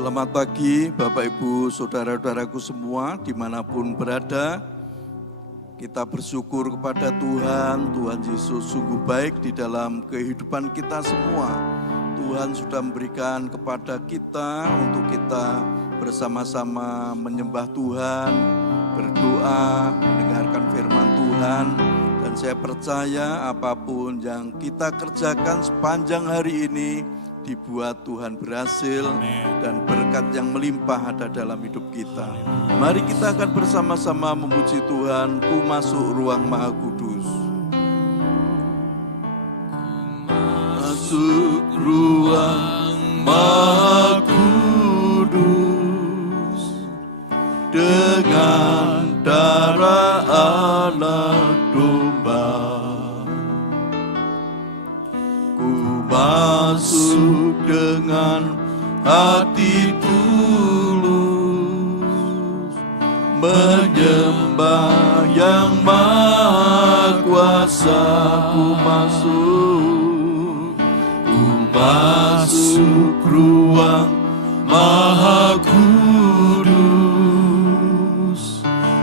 Selamat pagi Bapak Ibu Saudara-saudaraku semua dimanapun berada. Kita bersyukur kepada Tuhan, Tuhan Yesus sungguh baik di dalam kehidupan kita semua. Tuhan sudah memberikan kepada kita untuk kita bersama-sama menyembah Tuhan, berdoa, mendengarkan firman Tuhan. Dan saya percaya apapun yang kita kerjakan sepanjang hari ini dibuat Tuhan berhasil. Amen. Dan berkat yang melimpah ada dalam hidup kita. Mari kita akan bersama-sama memuji Tuhan. Ku masuk ruang Maha Kudus. Masuk ruang Maha Kudus dengan darah anak domba. Masuk dengan hati tulus, menyembah yang Maha Kuasa. Ku masuk ruang Maha Kudus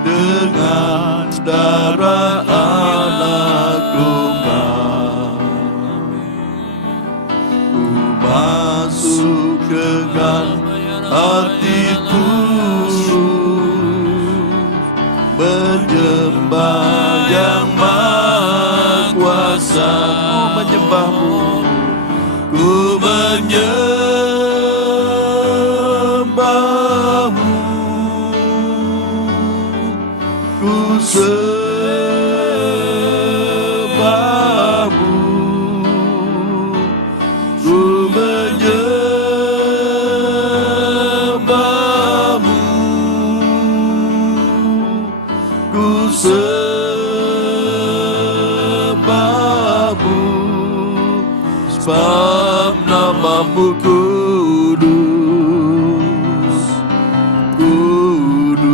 dengan darah anak domba. Masuk dengan hati tulus, menyembah yang Maha Kuasa. Ku menyembahmu, ku menyembahmu, ku sebab namamu kudus, kudus.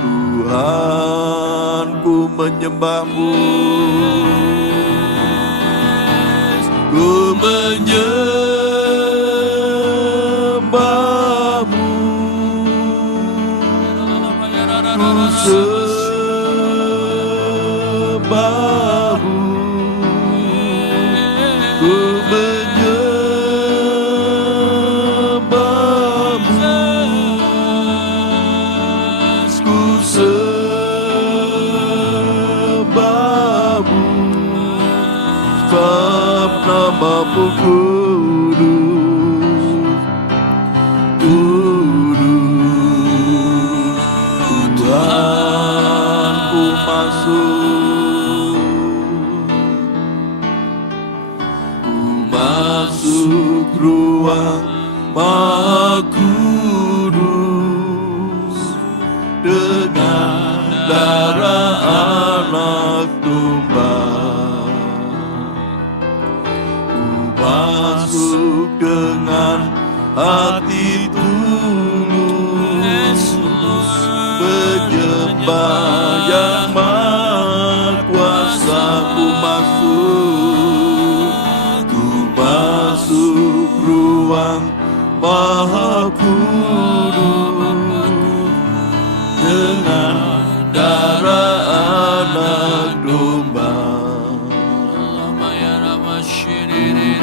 Tuhan, ku menyembahmu, ku menyembahmu, ku sembahmu, ku menyembahmu, ku sembahmu, sebab namamu kudus, kudus. Tuhan, ku masuk ruang Maha Kudus dengan darah anak domba. Ku masuk dengan hati tulus, menyembah yang Maha Kuasa. Ku masuk ruang Maha Kudus dengan darah anak domba. Ku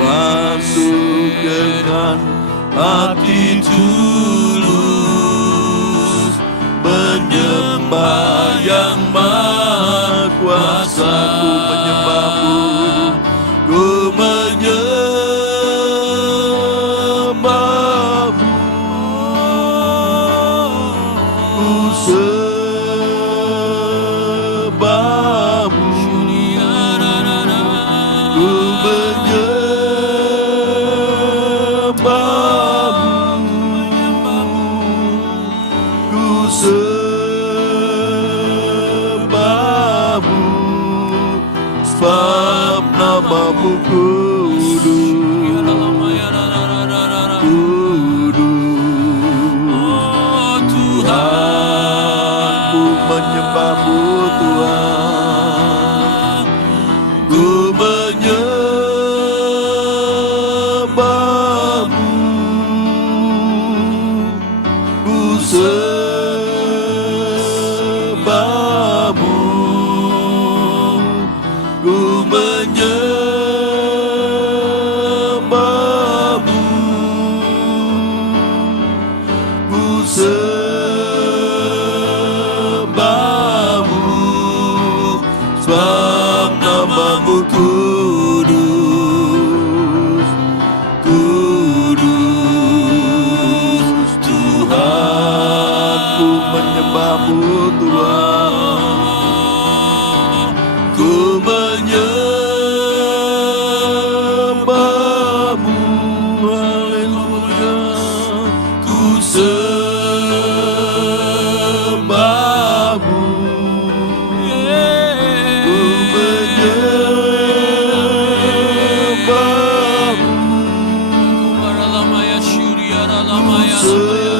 masuk dengan hati tulus, menyembah yang Maha Kuasa. Ku menyembahmu, ku menyembahmu, ku sembahmu, ku menyembahmu, ku sembahmu, sembahmu, sebab namamu kudus, kudus. Tuhan, ku menyembahmu Tuhan, ku menyembahmu, haleluya. Ku sembahmu, ku menyembahmu, sembahmu,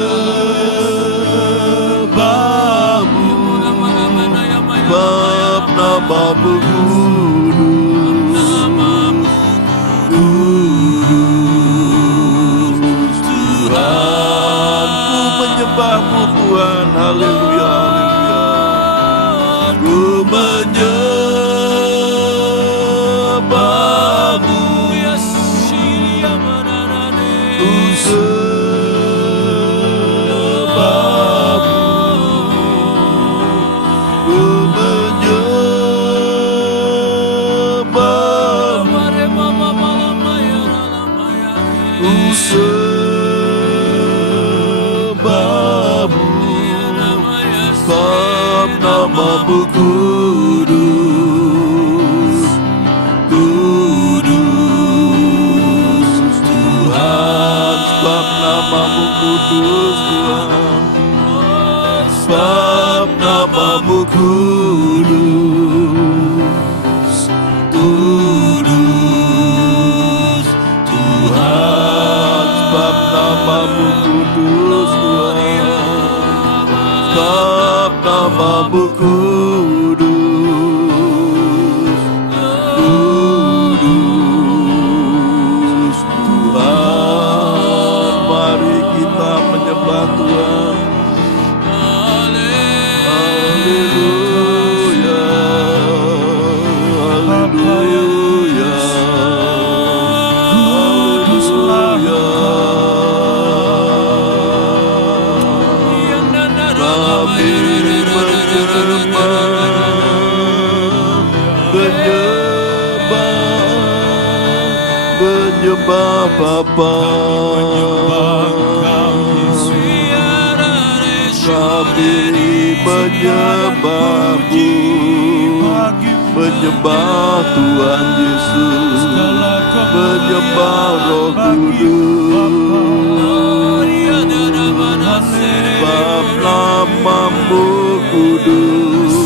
sebab namamu kudus, kudus. Tuhan, ku menyembahmu Tuhan, haleluya, haleluya. Ku menyembahmu, ku sembahmu, ku menyembahmu, ku sembahmu, sebab namamu kudus, kudus. Tuhan, sebab namamu kudus Tuhan, sebab namamu kudus, kudus. Tuhan, sebab namamu kudus Tuhan, sebab namamu kudus, kudus. Tuhan, mari kita menyembah Tuhan. Haleluya, haleluya, haleluya. Kami menyembah Bapa, kami menyembahmu, menyembah Tuhan Yesus, menyembah Roh Kudus, sebab namamu kudus,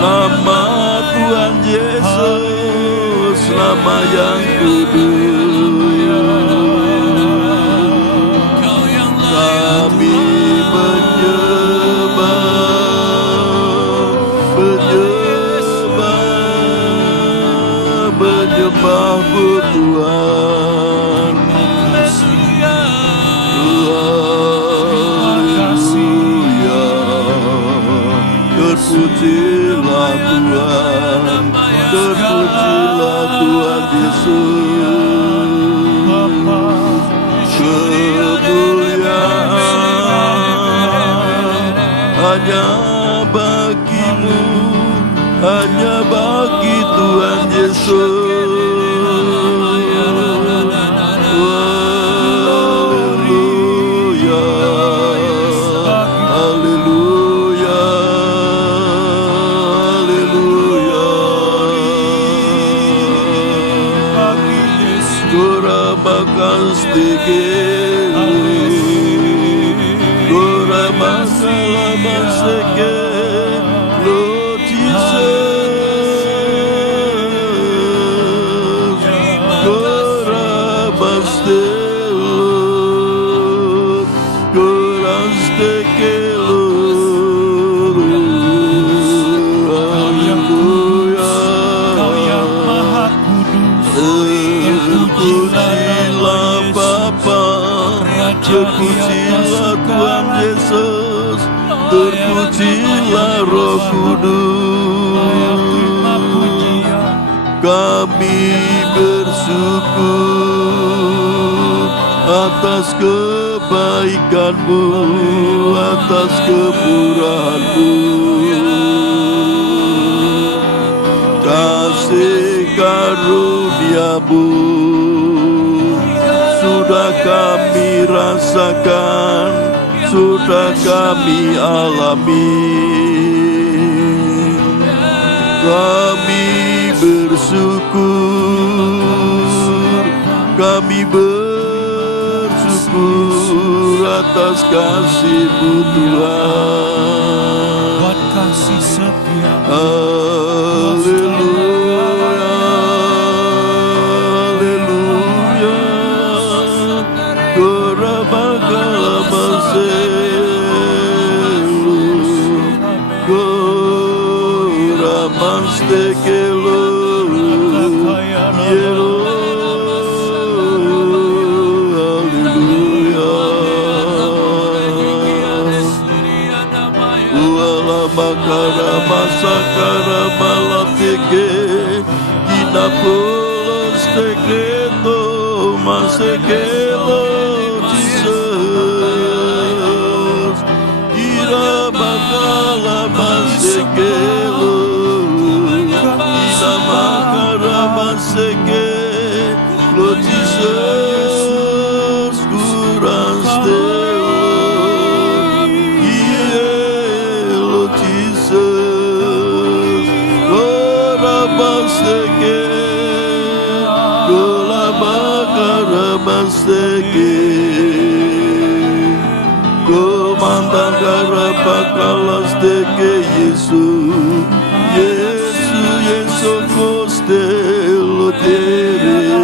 nama Tuhan Yesus, nama yang kudus. Kami menyembahmu Tuhan. Haleluya, terpujilah Tuhan, terpujilah Tuhan Yesus. Kemuliaan hanya bagimu, hanya bagi Tuhan Yesus. Haleluya, haleluya, haleluya. Kurabakan sedikit, kuramasalah sedikit, Lord Jesus. Kurabastelur, kurastekilur. Haleluya. Kau yang maha kudus, Terpujilah Bapa, terpujilah Tuhan Yesus, terpujilah Roh Kudus. Kami bersyukur atas kebenaran kebaikan-Mu, atas kemurahan-Mu. Kasih karunia-Mu sudah kami rasakan, sudah kami alami. Kami bersyukur, kami bersyukur atas kasih-Mu Tuhan. Buat kasih setia. Haleluya, haleluya. Korabakalamazelu, koramastekelu, yelo. Makara masakara malateke kita pulos tekreto masekelo Jesus kira bakala masekelo kita makara masekelo Jesus kurang Komandang karapakalas teke Yesu Yesu Yesu kostelo tere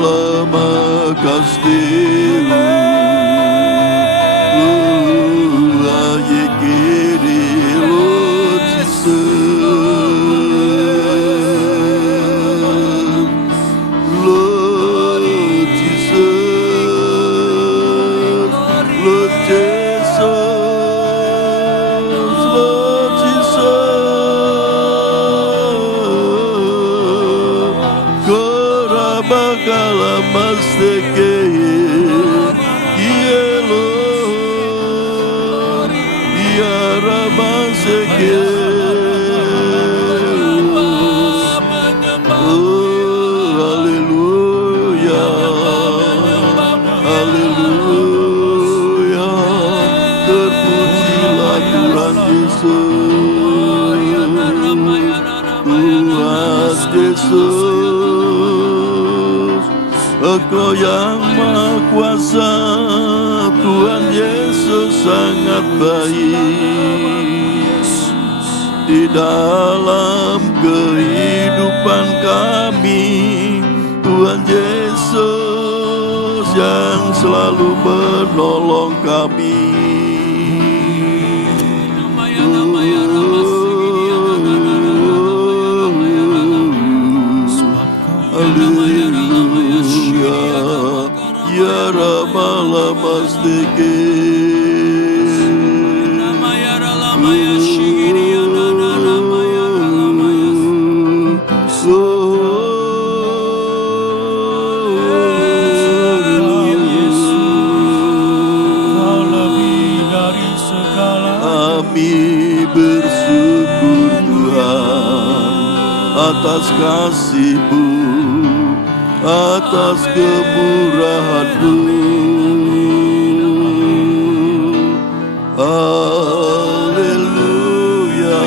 Lama kastelo Aye kiri lo Engkau yang Maha Kuasa, Tuhan Yesus sangat baik di dalam kehidupan kami. Tuhan Yesus yang selalu menolong kami. Ya Rabala Masteke Namaya Shiri Namaya Kami bersyukur Tuhan atas kasih-Mu, atas kemurahan-Mu. Haleluya,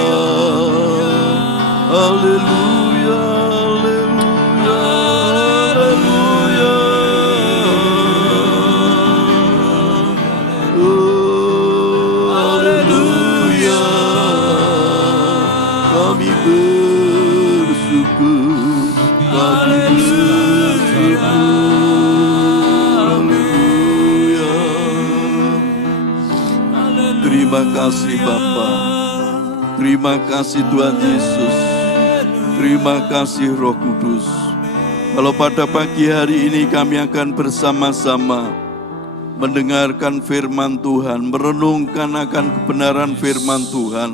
haleluya, haleluya, haleluya. Oh, haleluya. Kami bersyukur, kami terima kasih Bapa, terima kasih Tuhan Yesus, terima kasih Roh Kudus. Kalau pada pagi hari ini kami akan bersama-sama mendengarkan firman Tuhan, merenungkan akan kebenaran firman Tuhan.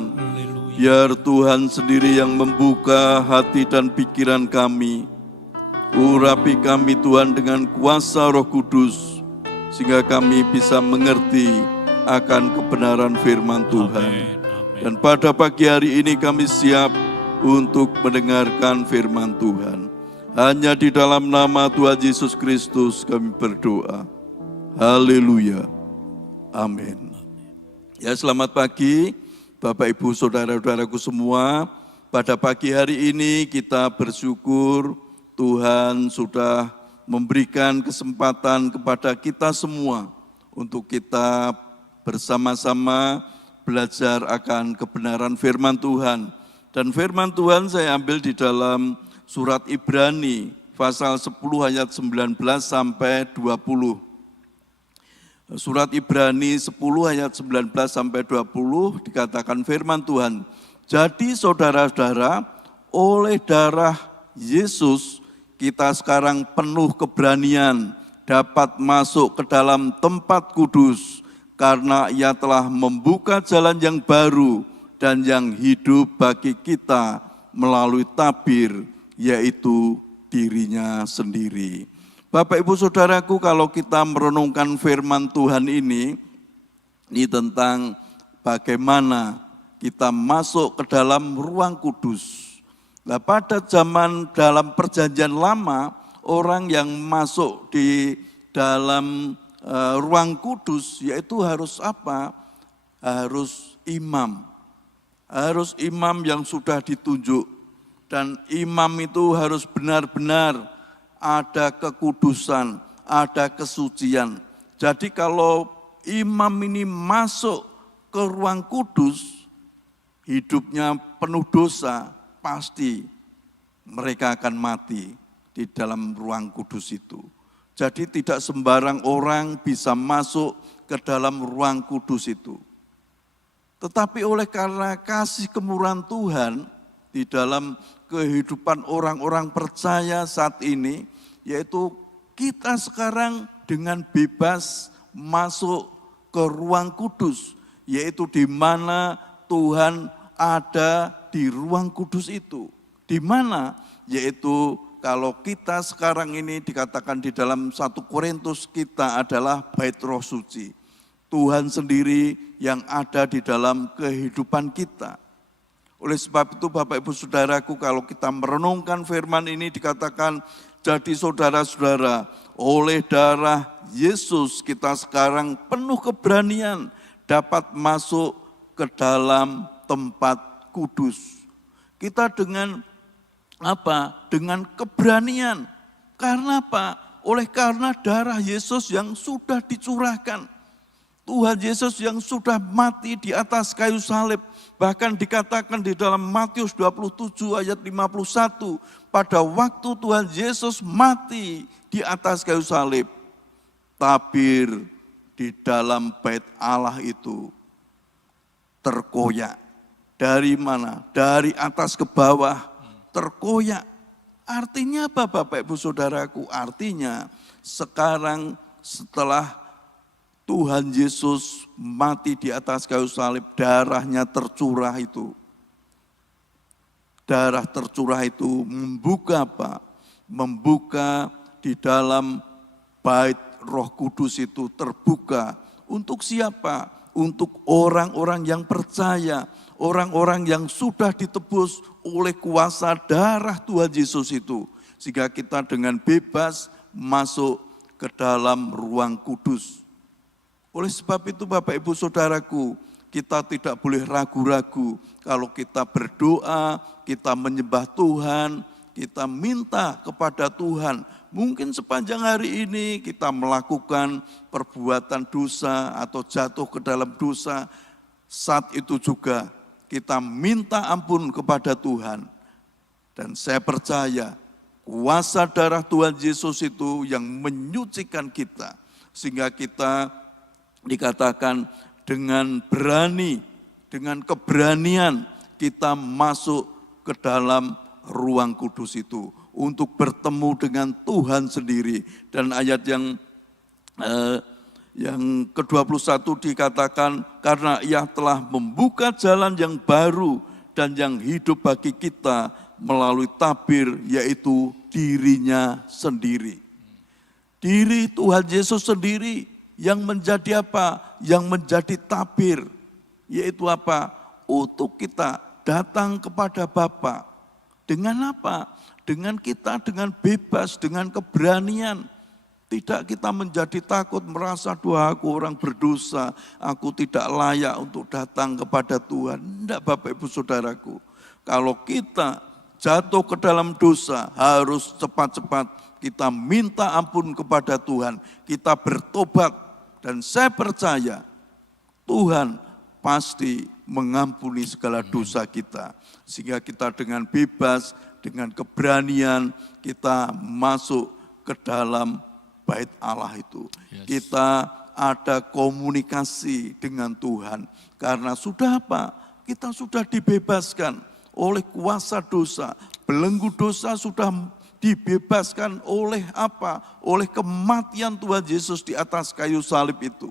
Biar Tuhan sendiri yang membuka hati dan pikiran kami, Urapi kami Tuhan dengan kuasa Roh Kudus, sehingga kami bisa mengerti akan kebenaran firman Tuhan. Dan pada pagi hari ini kami siap untuk mendengarkan firman Tuhan. Hanya di dalam nama Tuhan Yesus Kristus kami berdoa. Haleluya. Amin. Ya, selamat pagi Bapak Ibu Saudara-saudaraku semua. Pada pagi hari ini kita bersyukur Tuhan sudah memberikan kesempatan kepada kita semua untuk kita bersama-sama belajar akan kebenaran firman Tuhan. Dan firman Tuhan saya ambil di dalam surat Ibrani pasal 10 ayat 19 sampai 20. Surat Ibrani 10 ayat 19 sampai 20 dikatakan firman Tuhan. Jadi saudara-saudara, oleh darah Yesus kita sekarang penuh keberanian dapat masuk ke dalam tempat kudus, karena Ia telah membuka jalan yang baru dan yang hidup bagi kita melalui tabir, yaitu dirinya sendiri. Bapak Ibu Saudaraku, kalau kita merenungkan firman Tuhan ini tentang bagaimana kita masuk ke dalam ruang kudus. Nah, pada zaman dalam perjanjian lama, orang yang masuk di dalam ruang kudus yaitu harus apa? Harus imam. Harus imam yang sudah ditunjuk. Dan imam itu harus benar-benar ada kekudusan, ada kesucian. Jadi kalau imam ini masuk ke ruang kudus, hidupnya penuh dosa, pasti mereka akan mati di dalam ruang kudus itu. Jadi tidak sembarang orang bisa masuk ke dalam ruang kudus itu. Tetapi oleh karena kasih kemurahan Tuhan di dalam kehidupan orang-orang percaya saat ini, yaitu kita sekarang dengan bebas masuk ke ruang kudus, yaitu di mana Tuhan ada di ruang kudus itu. Di mana? Yaitu kalau kita sekarang ini dikatakan di dalam 1 Korintus kita adalah bait roh suci. Tuhan sendiri yang ada di dalam kehidupan kita. Oleh sebab itu Bapak Ibu Saudaraku, kalau kita merenungkan firman ini dikatakan, jadi saudara-saudara, oleh darah Yesus kita sekarang penuh keberanian dapat masuk ke dalam tempat kudus. Kita dengan apa? Dengan keberanian. Karena apa? Oleh karena darah Yesus yang sudah dicurahkan. Tuhan Yesus yang sudah mati di atas kayu salib. Bahkan dikatakan di dalam Matius 27 ayat 51. Pada waktu Tuhan Yesus mati di atas kayu salib. Tabir di dalam bait Allah itu terkoyak. Dari mana? Dari atas ke bawah. Terkoyak. Artinya apa Bapak Ibu Saudaraku? Artinya sekarang setelah Tuhan Yesus mati di atas kayu salib, darahnya tercurah itu. Darah tercurah itu membuka apa? Membuka di dalam bait Roh Kudus itu terbuka. Untuk siapa? Untuk orang-orang yang percaya. Orang-orang yang sudah ditebus oleh kuasa darah Tuhan Yesus itu. Sehingga kita dengan bebas masuk ke dalam ruang kudus. Oleh sebab itu Bapak Ibu Saudaraku, kita tidak boleh ragu-ragu. Kalau kita berdoa, kita menyembah Tuhan, kita minta kepada Tuhan. Mungkin sepanjang hari ini kita melakukan perbuatan dosa atau jatuh ke dalam dosa. Saat itu juga kita minta ampun kepada Tuhan. Dan saya percaya kuasa darah Tuhan Yesus itu yang menyucikan kita. Sehingga kita dikatakan dengan berani, dengan keberanian kita masuk ke dalam ruang kudus itu. Untuk bertemu dengan Tuhan sendiri. Dan ayat yang ke-21 dikatakan, karena Ia telah membuka jalan yang baru dan yang hidup bagi kita melalui tabir, yaitu dirinya sendiri. Diri Tuhan Yesus sendiri yang menjadi apa? Yang menjadi tabir, yaitu apa? Untuk kita datang kepada Bapa. Dengan apa? Dengan kita dengan bebas, dengan keberanian. Tidak kita menjadi takut, merasa doa aku orang berdosa, aku tidak layak untuk datang kepada Tuhan. Tidak Bapak Ibu Saudaraku. Kalau kita jatuh ke dalam dosa, harus cepat-cepat kita minta ampun kepada Tuhan. Kita bertobat dan saya percaya Tuhan pasti mengampuni segala dosa kita. Sehingga kita dengan bebas, dengan keberanian kita masuk ke dalam bait Allah itu. Kita ada komunikasi dengan Tuhan. Karena sudah apa? Kita sudah dibebaskan oleh kuasa dosa. Belenggu dosa sudah dibebaskan oleh apa? Oleh kematian Tuhan Yesus di atas kayu salib itu.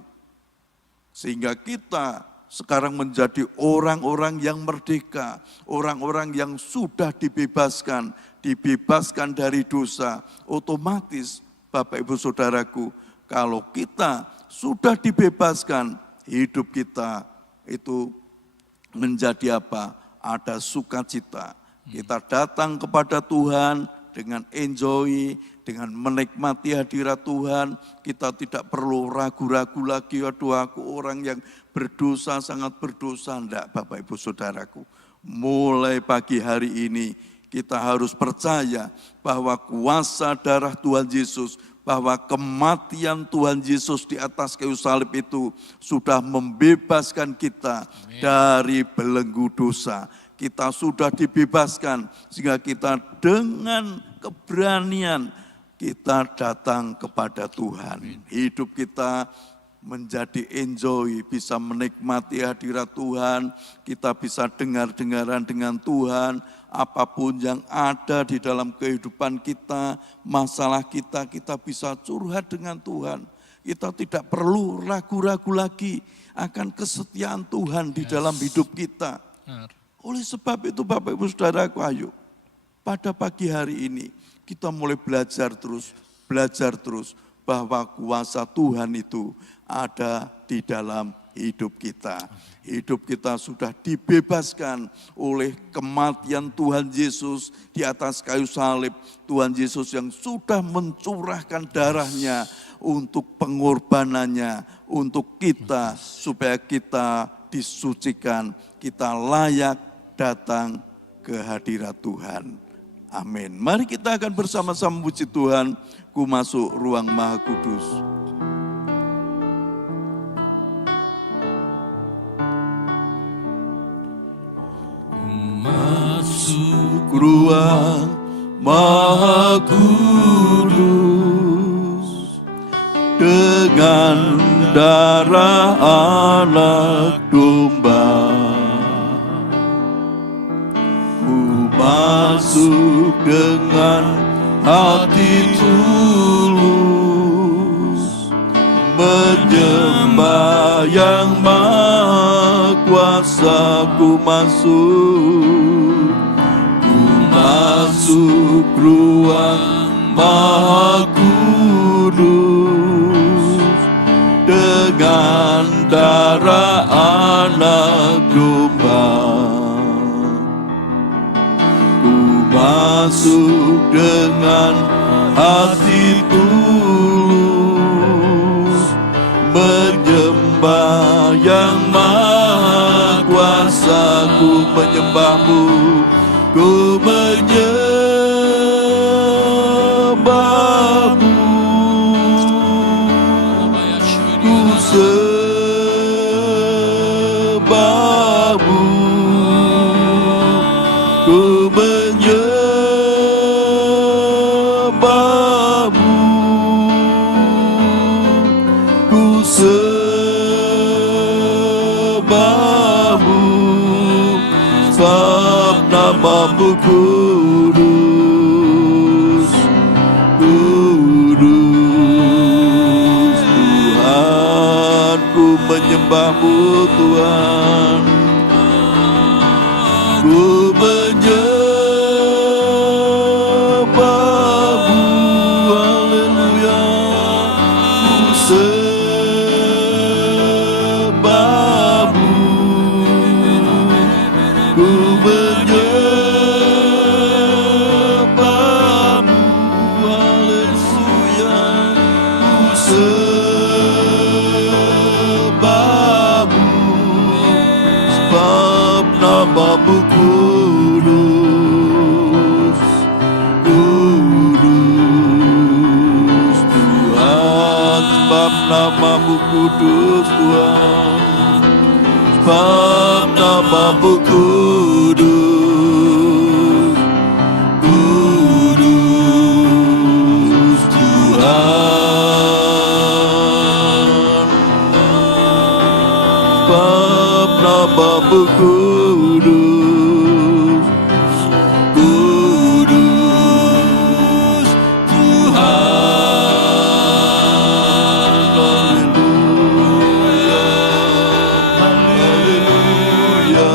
Sehingga kita sekarang menjadi orang-orang yang merdeka, orang-orang yang sudah dibebaskan dari dosa. Otomatis Bapak Ibu Saudaraku, kalau kita sudah dibebaskan, hidup kita itu menjadi apa? Ada sukacita. Kita datang kepada Tuhan dengan enjoy, dengan menikmati hadirat Tuhan. Kita tidak perlu ragu-ragu lagi, aduh aku orang yang berdosa, sangat berdosa. Enggak Bapak Ibu Saudaraku. Mulai pagi hari ini kita harus percaya bahwa kuasa darah Tuhan Yesus, bahwa kematian Tuhan Yesus di atas kayu salib itu sudah membebaskan kita dari belenggu dosa. Kita sudah dibebaskan sehingga kita dengan keberanian kita datang kepada Tuhan. Hidup kita menjadi enjoy, bisa menikmati hadirat Tuhan, kita bisa dengar-dengaran dengan Tuhan, apapun yang ada di dalam kehidupan kita, masalah kita, kita bisa curhat dengan Tuhan. Kita tidak perlu ragu-ragu lagi akan kesetiaan Tuhan di dalam hidup kita. Oleh sebab itu Bapak Ibu Saudaraku, ayo pada pagi hari ini kita mulai belajar terus bahwa kuasa Tuhan itu ada di dalam hidup kita. Hidup kita sudah dibebaskan oleh kematian Tuhan Yesus di atas kayu salib. Tuhan Yesus yang sudah mencurahkan darahnya untuk pengorbanannya, untuk kita, supaya kita disucikan, kita layak datang ke hadirat Tuhan. Amin. Mari kita akan bersama-sama memuji Tuhan. Ku masuk ruang Maha Kudus. Masuk Ruang Maha Kudus dengan darah anak domba. Masuk dengan hati tulus, menyembah yang maha kuasa. Ku masuk ruang Maha Kudus dengan darah anak domba. Masuk dengan hati tulus, menyembah yang maha kuasa. Ku menyembahmu, ku menyembahmu, ku sembahmu, ku namamu kudus, kudus Tuhan. Ku menyembahmu Tuhan, ku menyembahmu, namamu kudus Tuhan, sebab namamu kudus, kudus Tuhan, sebab namamu kudus, kudus Tuhan. Haleluya, haleluya,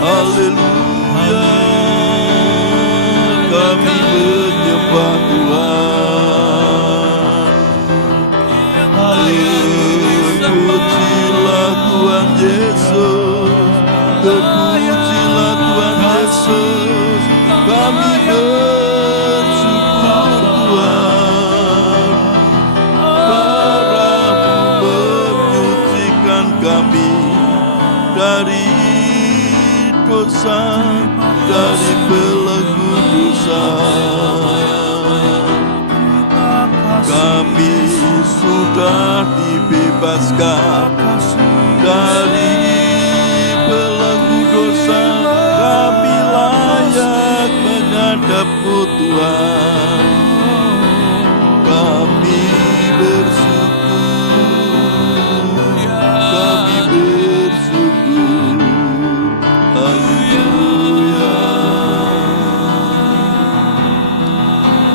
haleluya, kami menyembah Tuhan. Haleluya, pujilah Tuhan Yesus, terpujilah Tuhan Yesus, kami bersyukur Tuhan. Darah-Mu menyucikan kami dari dosa, dari belenggu dosa. Kami sudah dibebaskan dari belenggu dosa. Kami layak menghadap-Mu Tuhan. Kami bersyukur, kami bersyukur. Haleluya.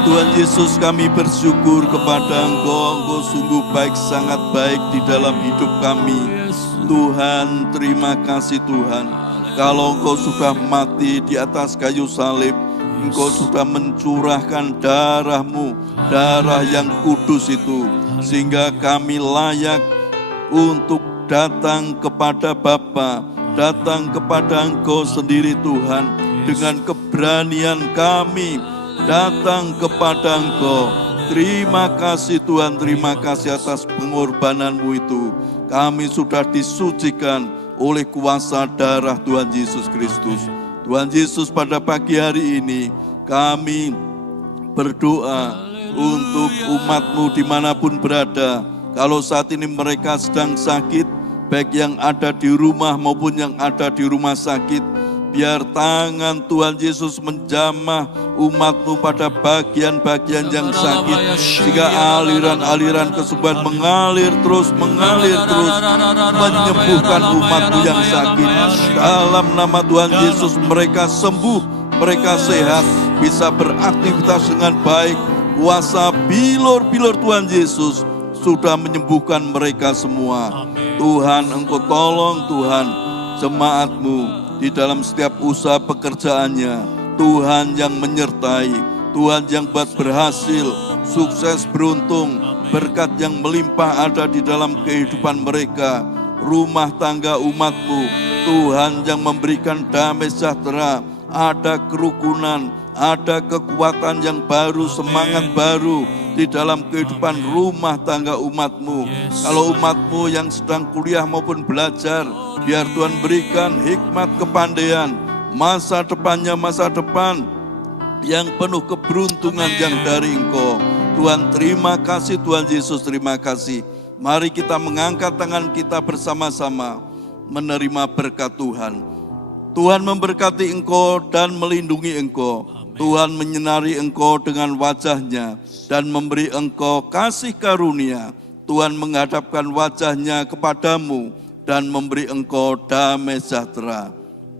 Tuhan Yesus, kami bersyukur kepada Engkau. Engkau sungguh baik, sangat baik di dalam hidup kami. Tuhan, terima kasih Tuhan. Kalau Engkau sudah mati di atas kayu salib, Engkau sudah mencurahkan darah-Mu, darah yang kudus itu, sehingga kami layak untuk datang kepada Bapa, datang kepada Engkau sendiri Tuhan, dengan keberanian kami datang kepada Engkau. Terima kasih Tuhan, terima kasih atas pengorbanan-Mu itu. Kami sudah disucikan oleh kuasa darah Tuhan Yesus Kristus. Tuhan Yesus, pada pagi hari ini kami berdoa untuk umat-Mu dimanapun berada. Kalau saat ini mereka sedang sakit, baik yang ada di rumah maupun yang ada di rumah sakit, biar tangan Tuhan Yesus menjamah umat-Mu pada bagian-bagian yang sakit, sehingga aliran-aliran kesembuhan mengalir terus, menyembuhkan umat-Mu yang sakit. Dalam nama Tuhan Yesus, mereka sembuh, mereka sehat, bisa beraktivitas dengan baik. Kuasa bilur-bilur Tuhan Yesus sudah menyembuhkan mereka semua. Tuhan, Engkau tolong Tuhan jemaat-Mu di dalam setiap usaha pekerjaannya. Tuhan yang menyertai, Tuhan yang buat berhasil, sukses, beruntung, berkat yang melimpah ada di dalam kehidupan mereka. Rumah tangga umat-Mu, Tuhan yang memberikan damai sejahtera, ada kerukunan, ada kekuatan yang baru, semangat baru di dalam kehidupan rumah tangga umat-Mu. Kalau umat-Mu yang sedang kuliah maupun belajar, biar Tuhan berikan hikmat kepandaian, masa depannya masa depan yang penuh keberuntungan yang dari Engkau. Tuhan, terima kasih Tuhan Yesus, terima kasih. Mari kita mengangkat tangan kita bersama-sama menerima berkat Tuhan. Tuhan memberkati Engkau dan melindungi Engkau. Tuhan menyinari Engkau dengan wajah-Nya dan memberi Engkau kasih karunia. Tuhan menghadapkan wajah-Nya kepadamu dan memberi Engkau damai sejahtera.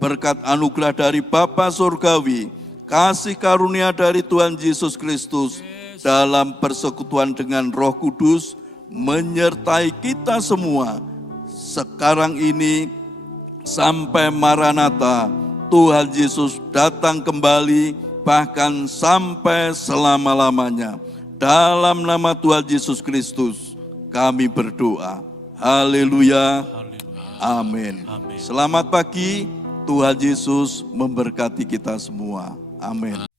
Berkat anugerah dari Bapa Surgawi, kasih karunia dari Tuhan Yesus Kristus, dalam persekutuan dengan Roh Kudus, menyertai kita semua, sekarang ini sampai Maranatha, Tuhan Yesus datang kembali, bahkan sampai selama-lamanya. Dalam nama Tuhan Yesus Kristus, kami berdoa. Haleluya. Amin. Selamat pagi, Tuhan Yesus memberkati kita semua. Amin.